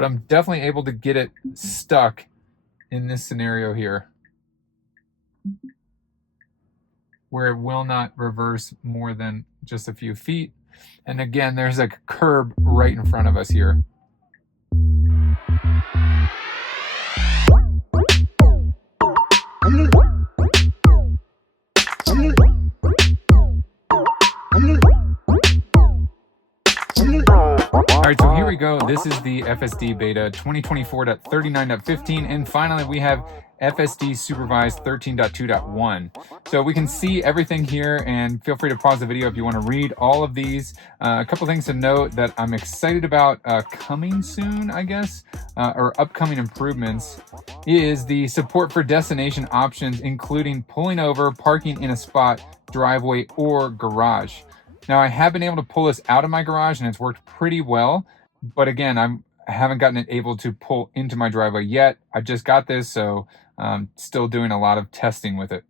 but I'm definitely able to get it stuck in this scenario here, where it will not reverse more than just a few feet. And again, there's a curb right in front of us here. All right, so here we go. This is the FSD beta 2024.39.15, and finally we have FSD supervised 13.2.1. So we can see everything here, and feel free to pause the video if you want to read all of these. A couple things to note that I'm excited about coming soon, I guess, or upcoming improvements, is the support for destination options, including pulling over, parking in a spot, driveway, or garage. Now, I have been able to pull this out of my garage and it's worked pretty well, but again, I haven't gotten it able to pull into my driveway yet. I just got this, so still doing a lot of testing with it.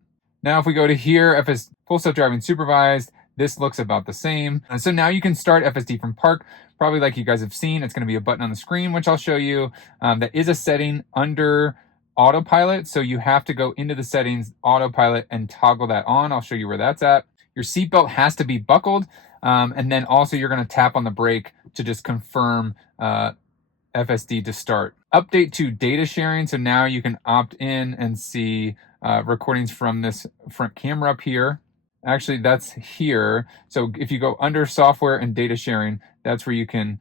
Now, if we go to here, Full Self-Driving Supervised, this looks about the same. So now you can start FSD from park, probably like you guys have seen. It's going to be a button on the screen, which I'll show you. That is a setting under Autopilot, so you have to go into the settings, Autopilot, and toggle that on. I'll show you where that's at. Your seatbelt has to be buckled, and then also you're going to tap on the brake to just confirm FSD to start. Update to data sharing, so now you can opt in and see recordings from this front camera up here. Actually, that's here. So if you go under software and data sharing, that's where you can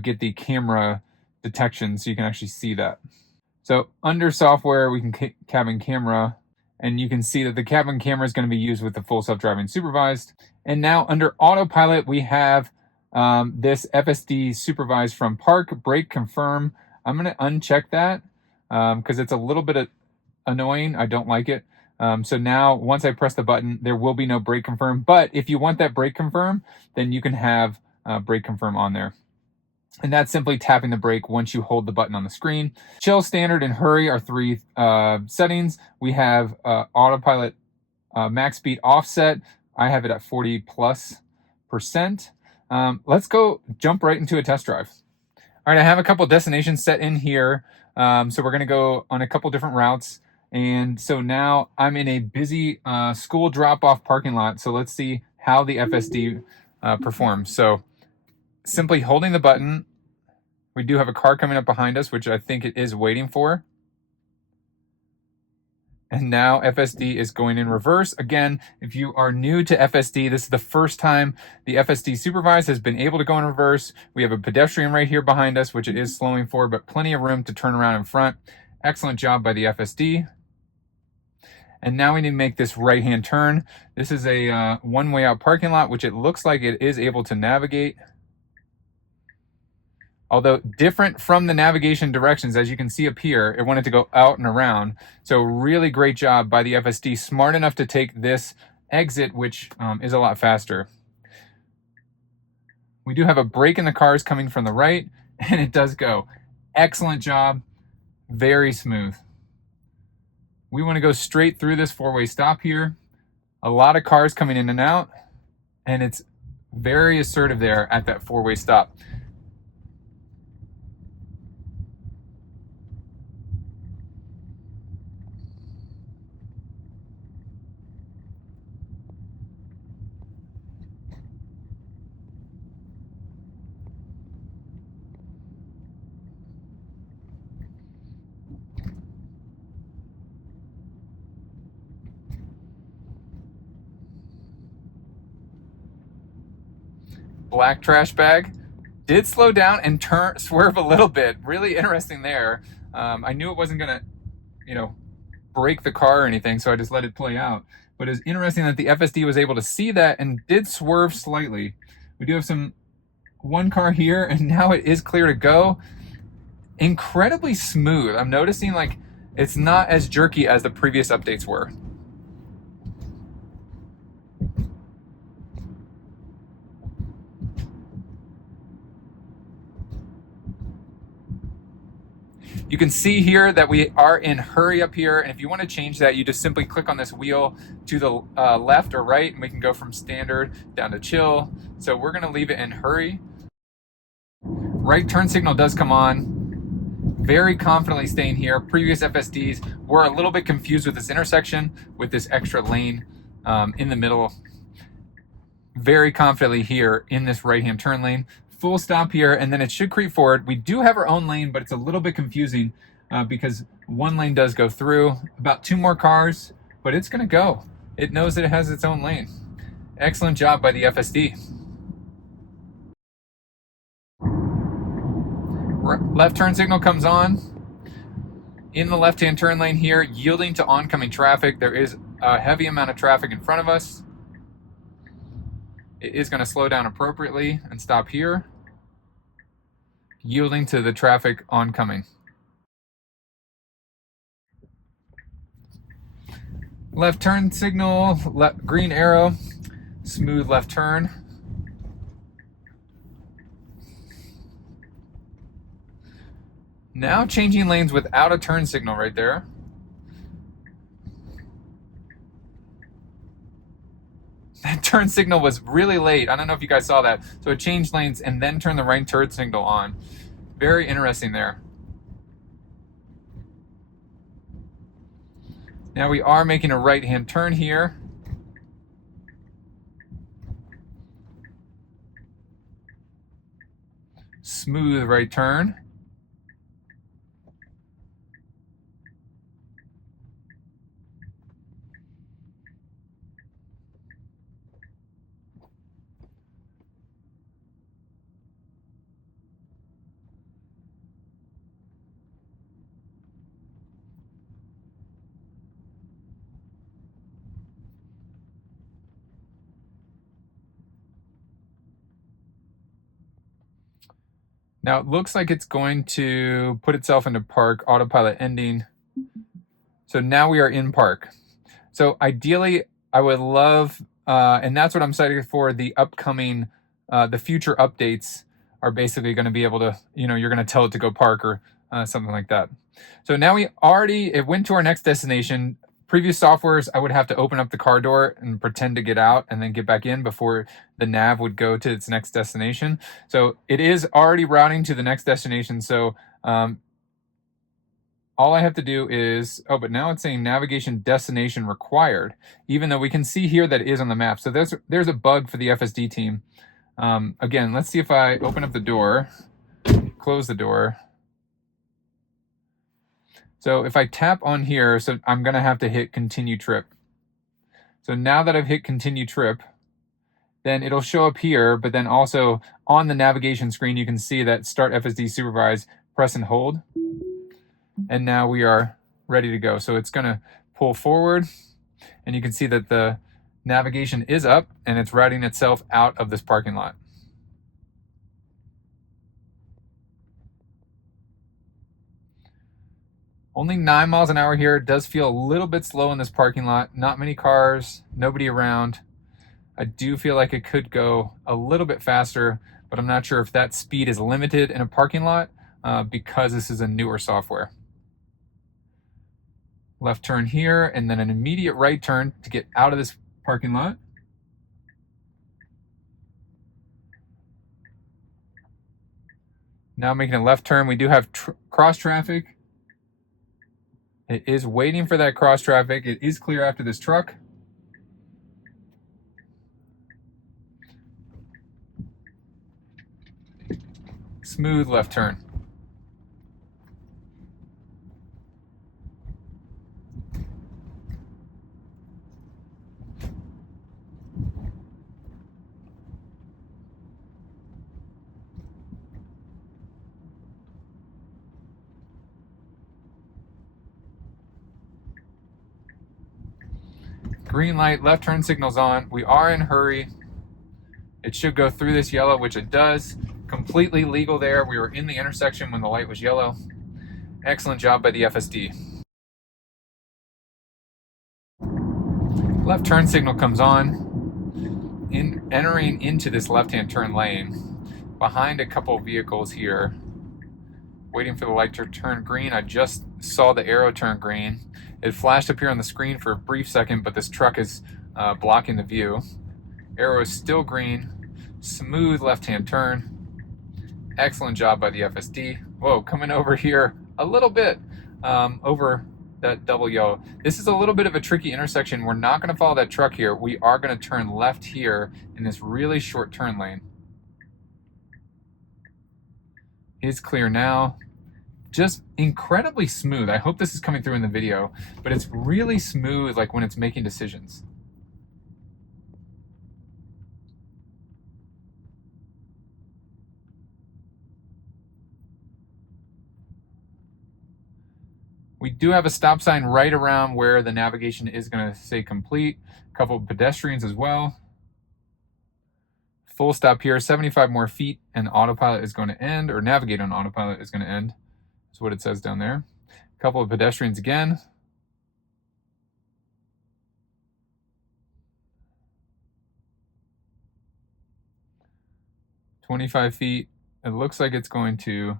get the camera detection, so you can actually see that. So under software, we can cabin camera, and you can see that the cabin camera is going to be used with the Full Self-Driving Supervised. And now under Autopilot, we have this FSD Supervised from Park, Brake Confirm. I'm going to uncheck that because it's a little bit annoying. I don't like it. So now once I press the button, there will be no Brake Confirm. But if you want that Brake Confirm, then you can have Brake Confirm on there. And that's simply tapping the brake once you hold the button on the screen. Chill, Standard, and Hurry are three settings. We have Autopilot max speed offset. I have it at 40+%. Let's go jump right into a test drive. All right, I have a couple destinations set in here. So we're going to go on a couple different routes. And so now I'm in a busy school drop-off parking lot. So let's see how the FSD performs. So simply holding the button, we do have a car coming up behind us, which I think it is waiting for. And now FSD is going in reverse. Again, if you are new to FSD, this is the first time the FSD Supervised has been able to go in reverse. We have a pedestrian right here behind us, which it is slowing for, but plenty of room to turn around in front. Excellent job by the FSD. And now we need to make this right-hand turn. This is a one-way out parking lot, which it looks like it is able to navigate. Although different from the navigation directions, as you can see up here, it wanted to go out and around. So really great job by the FSD, smart enough to take this exit, which is a lot faster. We do have a brake in the cars coming from the right, and it does go. Excellent job, very smooth. We want to go straight through this four-way stop here. A lot of cars coming in and out, and it's very assertive there at that four-way stop. Black trash bag did slow down and swerve a little bit. Really interesting there. I knew it wasn't gonna, break the car or anything, so I just let it play out. But it's interesting that the FSD was able to see that and did swerve slightly. We do have one car here, and now it is clear to go. Incredibly smooth. I'm noticing like it's not as jerky as the previous updates were. You can see here that we are in hurry up here, and if you want to change that, you just simply click on this wheel to the left or right, and we can go from standard down to chill. So we're going to leave it in hurry. Right turn signal does come on. very confidently staying here. Previous FSDs were a little bit confused with this intersection, with this extra lane in the middle. Very confidently here in this right-hand turn lane. Full stop here, and then it should creep forward. We do have our own lane, but it's a little bit confusing because one lane does go through. About 2 more cars, but it's gonna go. It knows that it has its own lane. Excellent job by the FSD. Left turn signal comes on. In the left-hand turn lane here, yielding to oncoming traffic. There is a heavy amount of traffic in front of us. It is going to slow down appropriately and stop here, yielding to the traffic oncoming. Left turn signal, green arrow, smooth left turn. Now changing lanes without a turn signal right there. That turn signal was really late. I don't know if you guys saw that. So it changed lanes and then turned the right turn signal on. Very interesting there. Now we are making a right-hand turn here. Smooth right turn. Now it looks like it's going to put itself into park, autopilot ending. So now we are in park. So ideally, I would love, and that's what I'm excited for, the upcoming, the future updates are basically going to be able to, you're going to tell it to go park or something like that. So now it went to our next destination. Previous softwares, I would have to open up the car door and pretend to get out and then get back in before the nav would go to its next destination. So it is already routing to the next destination. So all I have to do is, but now it's saying navigation destination required, even though we can see here that it is on the map. So there's a bug for the FSD team. Again, let's see if I open up the door, close the door. So if I tap on here, so I'm going to have to hit continue trip. So now that I've hit continue trip, then it'll show up here, but then also on the navigation screen, you can see that start FSD supervise, press and hold. And now we are ready to go. So it's going to pull forward, and you can see that the navigation is up and it's routing itself out of this parking lot. Only 9 miles an hour here. It does feel a little bit slow in this parking lot. Not many cars, nobody around. I do feel like it could go a little bit faster, but I'm not sure if that speed is limited in a parking lot because this is a newer software. Left turn here, and then an immediate right turn to get out of this parking lot. Now making a left turn. We do have cross traffic. It is waiting for that cross traffic. It is clear after this truck. Smooth left turn. Green light, left turn signal's on. We are in a hurry. It should go through this yellow, which it does. Completely legal there. We were in the intersection when the light was yellow. Excellent job by the FSD. Left turn signal comes on. Entering into this left-hand turn lane. Behind a couple of vehicles here. Waiting for the light to turn green. I just saw the arrow turn green. It flashed up here on the screen for a brief second, but this truck is blocking the view. Arrow is still green. Smooth left-hand turn. Excellent job by the FSD. Whoa, coming over here a little bit over that double yellow. This is a little bit of a tricky intersection. We're not going to follow that truck here. We are going to turn left here in this really short turn lane. Is clear now. Just incredibly smooth. I hope this is coming through in the video, but it's really smooth, like when it's making decisions. We do have a stop sign right around where the navigation is going to say complete. A couple of pedestrians as well. Full stop here, 75 more feet, and autopilot is going to end, or navigate on autopilot is going to end. That's what it says down there. A couple of pedestrians again. "25 feet. It looks like it's going to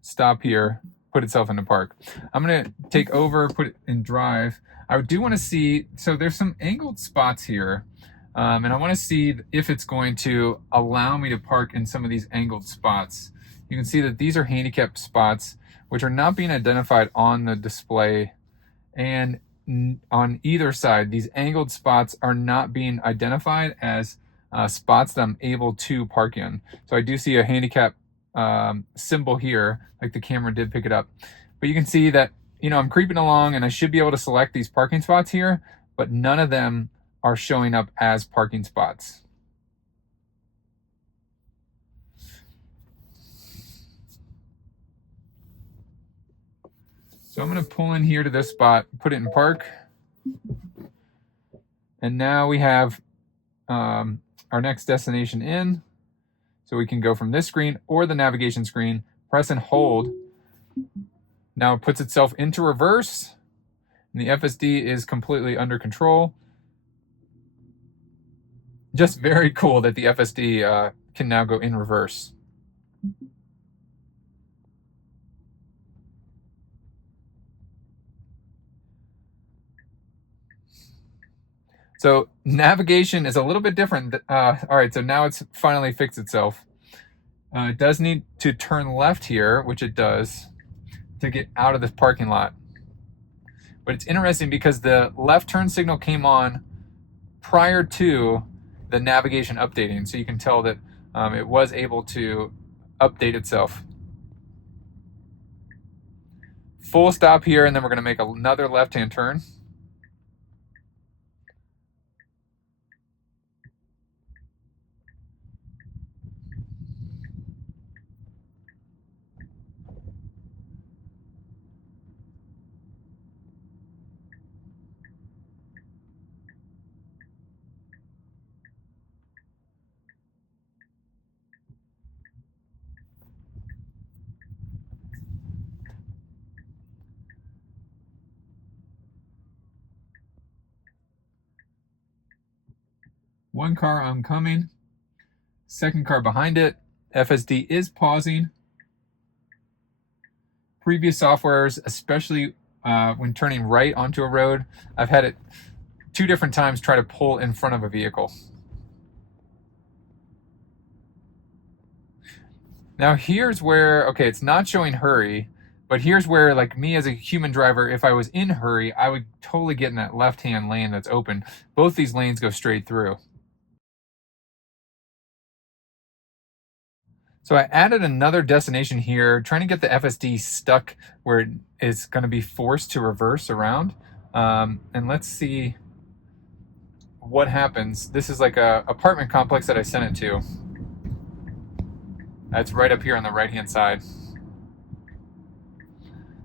stop here, put itself into park." I'm going to take over, put it in drive. I do want to see, so there's some angled spots here, and I want to see if it's going to allow me to park in some of these angled spots. You can see that these are handicapped spots, which are not being identified on the display, and on either side, these angled spots are not being identified as spots that I'm able to park in. So I do see a handicap symbol here, like the camera did pick it up. But you can see that, you know, I'm creeping along and I should be able to select these parking spots here, but none of them are showing up as parking spots. So I'm going to pull in here to this spot, put it in park. And now we have our next destination in. So we can go from this screen or the navigation screen, press and hold. Now it puts itself into reverse, and the FSD is completely under control. Just very cool that the FSD can now go in reverse. So navigation is a little bit different. All right, so now it's finally fixed itself. It does need to turn left here, which it does, to get out of this parking lot. But it's interesting because the left turn signal came on prior to the navigation updating. So you can tell that it was able to update itself. Full stop here, and then we're going to make another left-hand turn. One car oncoming, second car behind it. FSD is pausing. Previous softwares, especially when turning right onto a road, I've had it 2 different times try to pull in front of a vehicle. Now here's where, okay, it's not showing hurry, but here's where, like me as a human driver, if I was in hurry, I would totally get in that left-hand lane that's open. Both these lanes go straight through. So I added another destination here, trying to get the FSD stuck where it is going to be forced to reverse around. And let's see what happens. This is like a apartment complex that I sent it to. That's right up here on the right-hand side.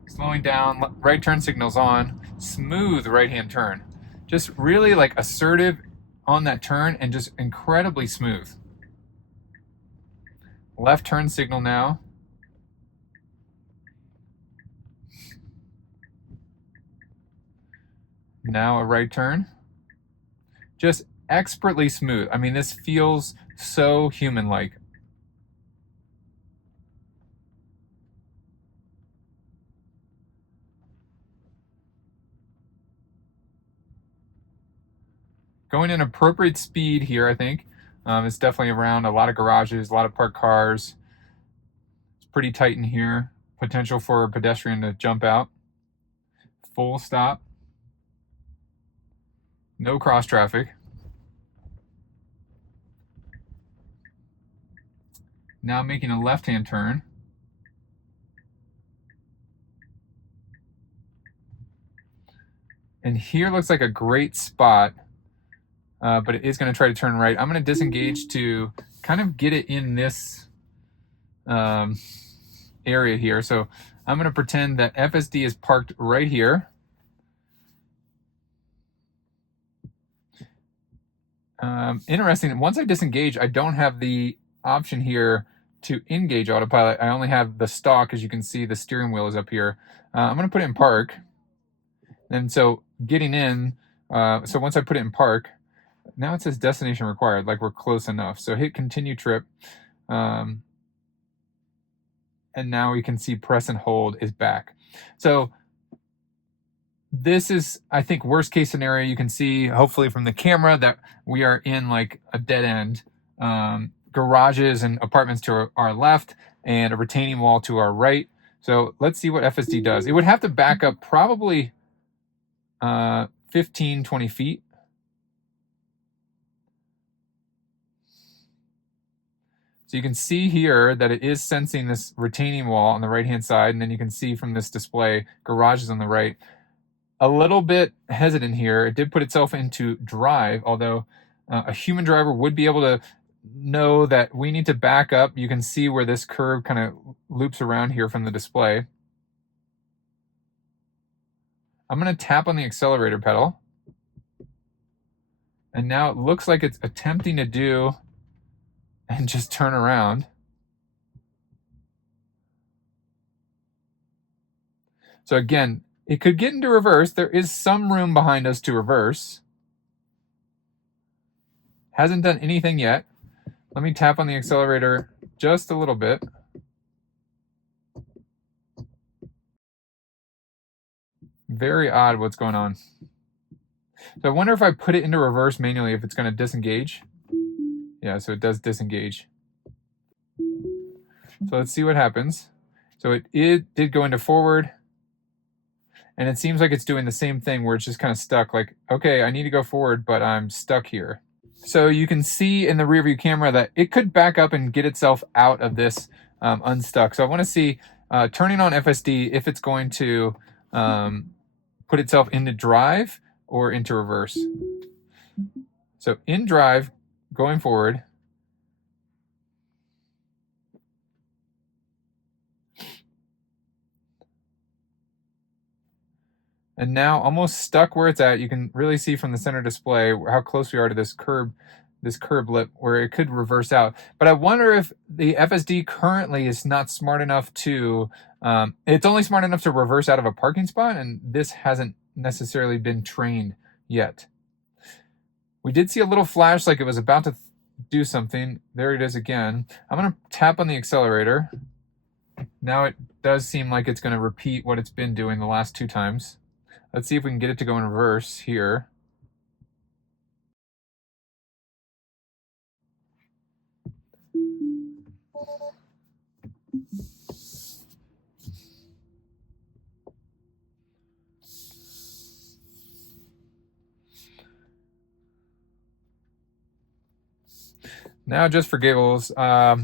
Slowing down, right turn signal's on, smooth right-hand turn. Just really like assertive on that turn and just incredibly smooth. Left turn signal now. Now a right turn. Just expertly smooth. I mean, this feels so human-like. Going in appropriate speed here, I think. It's definitely around a lot of garages, a lot of parked cars. It's pretty tight in here. potential for a pedestrian to jump out. Full stop. No cross traffic. Now making a left-hand turn. And here looks like a great spot, but it is going to try to turn right. I'm going to disengage to kind of get it in this area here. So I'm going to pretend that FSD is parked right here. Interesting, once I disengage, I don't have the option here to engage autopilot. I only have the stalk. As you can see, the steering wheel is up here. I'm going to put it in park. And so getting in, so once I put it in park, now it says destination required, like we're close enough. So hit continue trip. And now we can see press and hold is back. So this is, I think, worst case scenario. You can see, hopefully from the camera, that we are in like a dead end. Garages and apartments to our left and a retaining wall to our right. So let's see what FSD does. It would have to back up probably 15, 20 feet. So you can see here that it is sensing this retaining wall on the right-hand side, and then you can see from this display, garages on the right. A little bit hesitant here. It did put itself into drive, although a human driver would be able to know that we need to back up. You can see where this curve kind of loops around here from the display. I'm going to tap on the accelerator pedal. And now it looks like it's attempting to do and just turn around. So again, it could get into reverse. There is some room behind us to reverse. Hasn't done anything yet. Let me tap on the accelerator just a little bit. Very odd what's going on. So I wonder if I put it into reverse manually, if it's going to disengage. Yeah, so it does disengage. So let's see what happens. So it did go into forward. And it seems like it's doing the same thing where it's just kind of stuck. Like, okay, I need to go forward, but I'm stuck here. So you can see in the rear view camera that it could back up and get itself out of this unstuck. So I want to see turning on FSD if it's going to put itself into drive or into reverse. So in drive, going forward. And now almost stuck where it's at. You can really see from the center display how close we are to this curb lip where it could reverse out. But I wonder if the FSD currently is not smart enough to, it's only smart enough to reverse out of a parking spot, and this hasn't necessarily been trained yet. We did see a little flash like it was about to do something. There it is again. I'm going to tap on the accelerator. Now it does seem like it's going to repeat what it's been doing the last 2 times. Let's see if we can get it to go in reverse here. Now just for giggles, so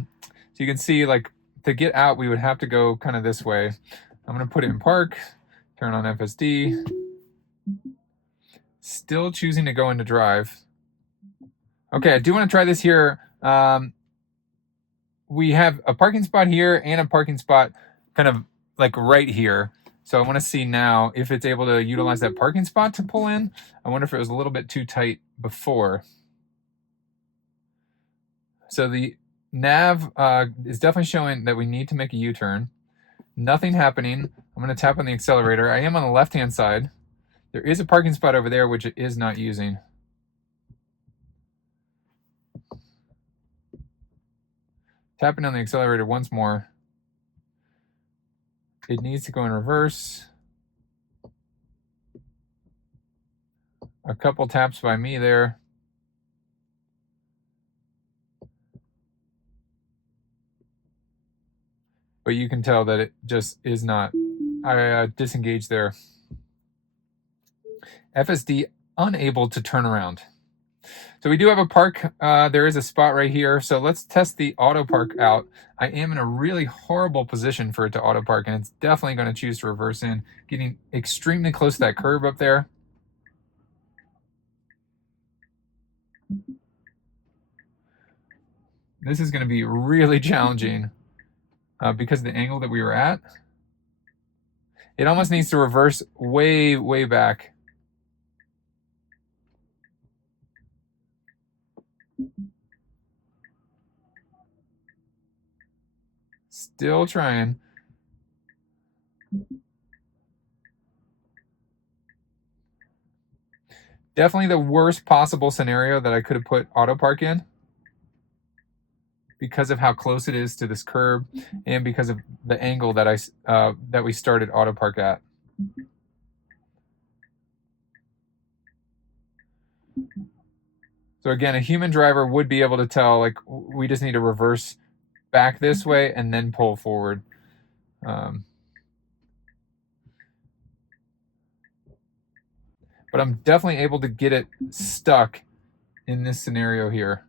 you can see, like, to get out, we would have to go kind of this way. I'm going to put it in park, turn on FSD. Still choosing to go into drive. Okay, I do want to try this here. We have a parking spot here and a parking spot kind of like right here. So I want to see now if it's able to utilize that parking spot to pull in. I wonder if it was a little bit too tight before. So the nav is definitely showing that we need to make a U-turn. Nothing happening. I'm going to tap on the accelerator. I am on the left-hand side. There is a parking spot over there, which it is not using. Tapping on the accelerator once more. It needs to go in reverse. A couple taps by me there. but you can tell that it just is not. I disengaged there. FSD unable to turn around. So we do have a park. There is a spot right here. So let's test the auto park out. I am in a really horrible position for it to auto park, and it's definitely going to choose to reverse in, getting extremely close to that curb up there. This is going to be really challenging because of the angle that we were at. It almost needs to reverse way, way back. Still trying. Definitely the worst possible scenario that I could have put auto park in, because of how close it is to this curb and because of the angle that that we started auto park at. So again, a human driver would be able to tell, like, we just need to reverse back this way and then pull forward. But I'm definitely able to get it stuck in this scenario here,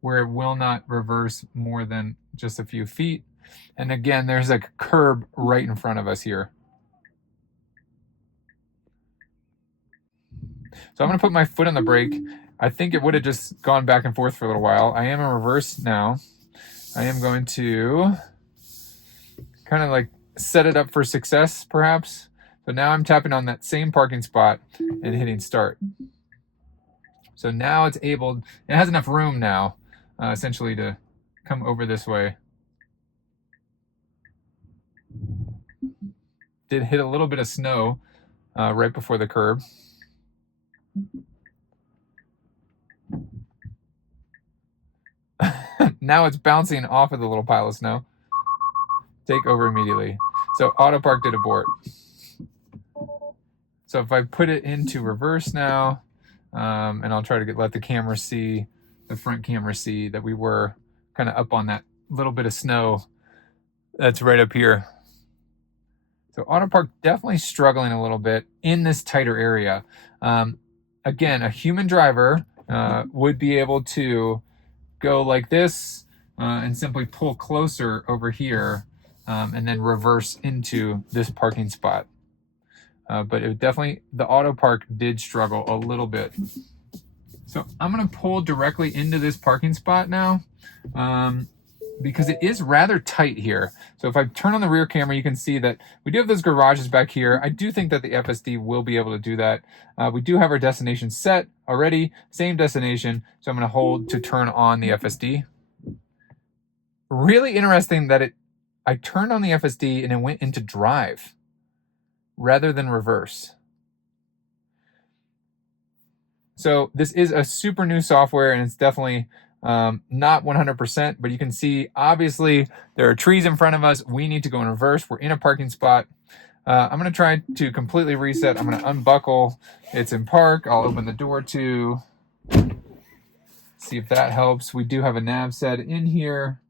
where it will not reverse more than just a few feet. And again, there's a curb right in front of us here. So I'm going to put my foot on the brake. I think it would have just gone back and forth for a little while. I am in reverse now. I am going to kind of like set it up for success, perhaps. So now I'm tapping on that same parking spot and hitting start. So now it has enough room now, essentially, to come over this way. Did hit a little bit of snow right before the curb. Now it's bouncing off of the little pile of snow. Take over immediately. So auto park did abort. So if I put it into reverse now, and I'll try to let the camera see, the front camera see that we were kind of up on that little bit of snow that's right up here. So Autopark definitely struggling a little bit in this tighter area. Again, a human driver would be able to go like this and simply pull closer over here and then reverse into this parking spot. But it definitely, the Autopark did struggle a little bit. So I'm going to pull directly into this parking spot now because it is rather tight here. So if I turn on the rear camera, you can see that we do have those garages back here. I do think that the FSD will be able to do that. We do have our destination set already, same destination. So I'm going to hold to turn on the FSD. Really interesting that I turned on the FSD and it went into drive rather than reverse. So this is a super new software and it's definitely not 100%, but you can see obviously there are trees in front of us. We need to go in reverse. We're in a parking spot. I'm going to try to completely reset. I'm going to unbuckle. It's in park. I'll open the door to see if that helps. We do have a nav set in here,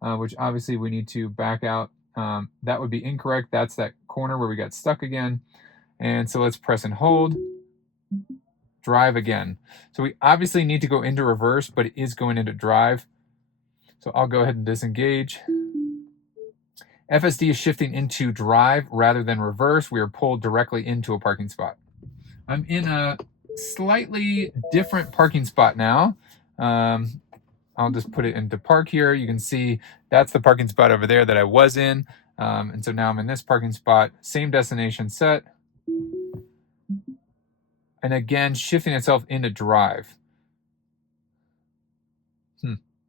which obviously we need to back out. That would be incorrect. That's that corner where we got stuck again. And so let's press and hold. Drive again. So we obviously need to go into reverse, but it is going into drive. So I'll go ahead and disengage. FSD is shifting into drive rather than reverse. We are pulled directly into a parking spot. I'm in a slightly different parking spot now. I'll just put it into park here. You can see that's the parking spot over there that I was in. And so now I'm in this parking spot, same destination set. And again, shifting itself into drive.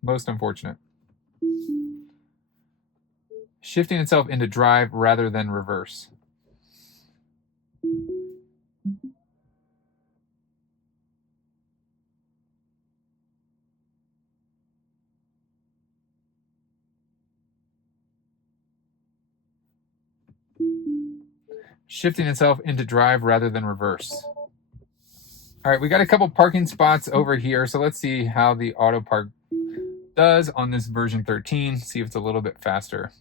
Most unfortunate. Shifting itself into drive rather than reverse. Shifting itself into drive rather than reverse. All right, we got a couple parking spots over here, so let's see how the auto park does on this version 13. See if it's a little bit faster.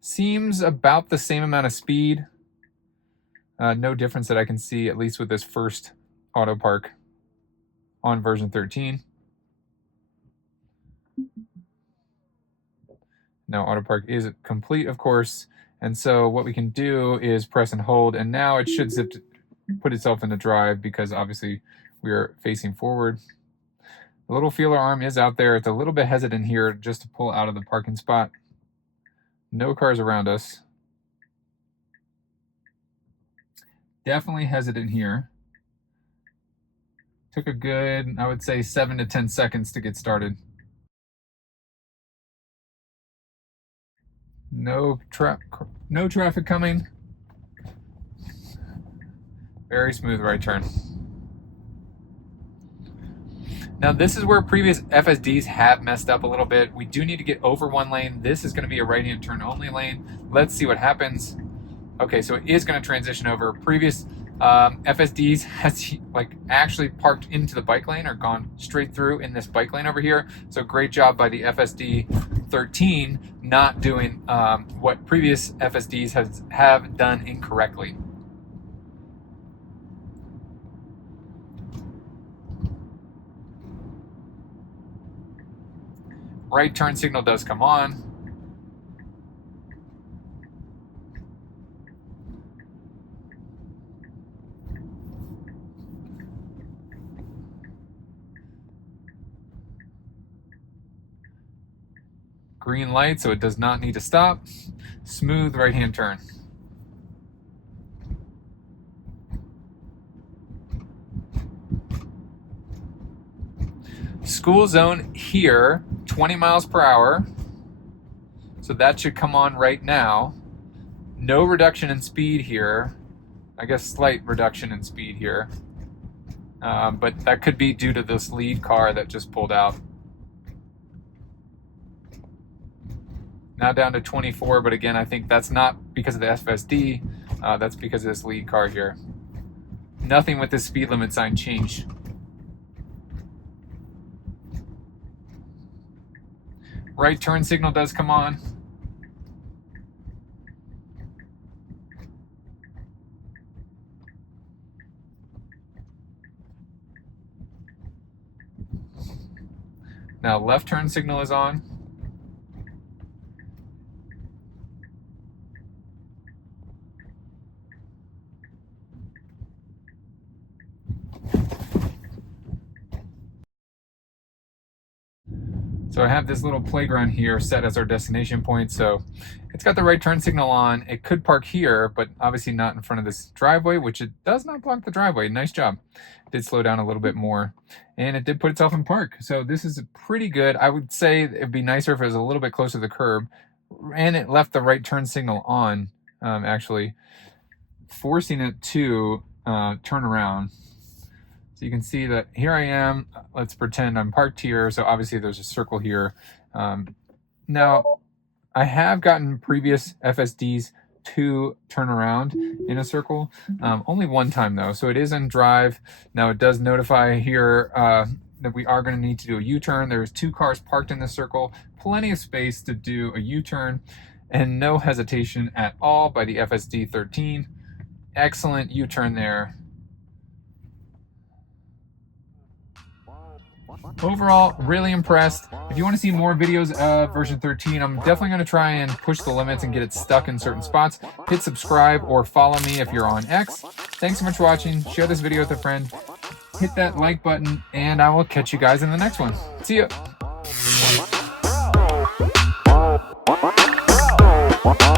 Seems about the same amount of speed. No difference that I can see, at least with this first Autopark on version 13. Now Autopark is complete, of course, and so what we can do is press and hold, and now it should put itself into drive because obviously we are facing forward. The little feeler arm is out there. It's a little bit hesitant here just to pull out of the parking spot. No cars around us. Definitely hesitant here. Took a good, I would say, 7 to 10 seconds to get started. No traffic coming. Very smooth right turn. Now this is where previous FSDs have messed up a little bit. We do need to get over one lane. This is going to be a right-hand turn only lane. Let's see what happens. Okay, so it is going to transition over. Previous FSDs has actually parked into the bike lane or gone straight through in this bike lane over here. So great job by the FSD 13 not doing what previous FSDs have done incorrectly. Right turn signal does come on. Green light, so it does not need to stop. Smooth right-hand turn. School zone here, 20 miles per hour. So that should come on right now. No reduction in speed here. I guess slight reduction in speed here. But that could be due to this lead car that just pulled out. Now down to 24, but again, I think that's not because of the FSD. That's because of this lead car here. Nothing with this speed limit sign changed. Right turn signal does come on. Now left turn signal is on. So I have this little playground here set as our destination point. So it's got the right turn signal on. It could park here, but obviously not in front of this driveway, which it does not block the driveway. Nice job. It did slow down a little bit more, and it did put itself in park. So this is pretty good. I would say it'd be nicer if it was a little bit closer to the curb, and it left the right turn signal on, actually forcing it to turn around. So you can see that here I am. Let's pretend I'm parked here. So obviously there's a circle here. Now, I have gotten previous FSDs to turn around in a circle. Only one time though. So it is in drive. Now it does notify here that we are going to need to do a U-turn. There's 2 cars parked in the circle. Plenty of space to do a U-turn and no hesitation at all by the FSD 13. Excellent U-turn there. Overall, really impressed. If you want to see more videos of version 13, I'm definitely going to try and push the limits and get it stuck in certain spots. Hit subscribe or follow me if you're on X. Thanks so much for watching. Share this video with a friend. Hit that like button, and I will catch you guys in the next one. See ya.